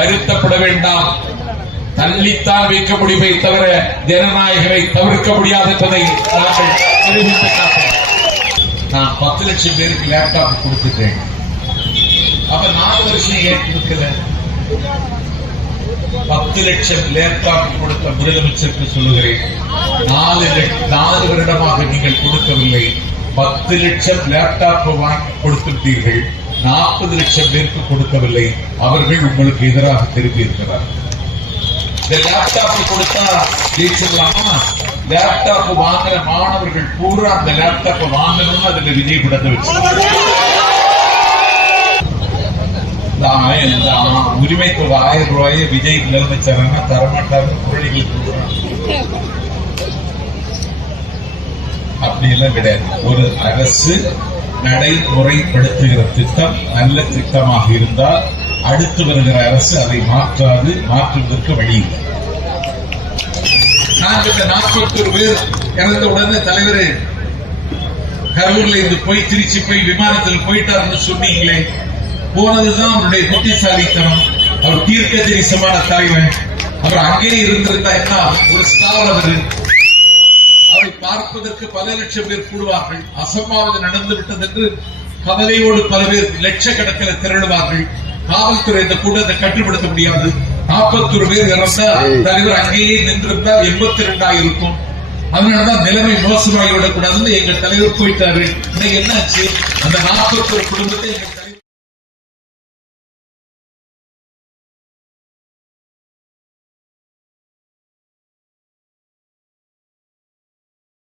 வருத்தப்பட வேண்டாம். தள்ளித்தான் வைக்க முடியுமே தவிர ஜனநாயகரை தவிர்க்க முடியாது என்பதை நாங்கள் நிரூபித்து காட்டுகிறோம். நான் 10 லட்சம் பேருக்கு லேப்டாப் கொடுத்துட்டேன். அப்ப 4 வருஷம் ஏன் கொடுக்கல? 10 லட்சம் லேப்டாப் கொடுத்த முதலமைச்சருக்கு சொல்லுகிறேன், 4 வருடமாக நீங்கள் கொடுக்கவில்லை. 10 லட்சம் லேப்டாப் வாங்கி கொடுத்துட்டீர்கள், 40 லட்சம் பேருக்கு கொடுக்கவில்லை. அவர்கள் உங்களுக்கு எதிராக திரும்பி இருக்கிறார். இந்த லேப்டாப் கொடுத்தா ஜெயிச்சிடலாமா? லேப்டாப் வாங்குற மாணவர்கள் பூரா அந்த லேப்டாப் வாங்கணும்னு அதுல விஜய் படத்தை வச்சு உரிமை தொகை 1000 ரூபாயை விஜய் முதலமைச்சர் தரமாட்டாரு முரளிகள் அப்படி எல்லாம் கிடையாது. ஒரு அரசு நடைமுறைப்படுத்துகிற திட்டம் நல்ல திட்டமாக இருந்தால் அடுத்து வருகிற அரசு அதை மாற்றுவதற்கு வழி இல்லை. நான் இந்த 41 பேர் இறந்த உடனே தலைவர் கரூர்ல இருந்து போய் திருச்சி போய் விமானத்தில் போயிட்டாருன்னு சொன்னீங்களே, போனதுதான் அவருடைய புத்திசாலித்தனம். அவர் தீர்க்க தரிசனமான தலைவன். அவர் அங்கே இருந்திருந்தா என்ன ஒரு ஸ்டார். அவரை பார்ப்பதற்கு பல லட்சம் பேர் கூடுவார்கள். அசம்பாவிதம் நடந்து விட்டது என்று கவலையோடு பல பேர் லட்சக்கணக்கில் திரளுவார்கள். காவல்துறை இந்த கூட்டத்தை கட்டுப்படுத்த முடியாது. 41 பேர் இறந்தால் தலைவர் அங்கேயே நின்றிருந்தால் 82 இருக்கும். அதனாலதான் நிலைமை மோசமாகிவிடக் கூடாதுன்னு எங்கள் தலைவர் போயிட்டாரு. இன்னைக்கு என்னாச்சு? அந்த 41 குடும்பத்தை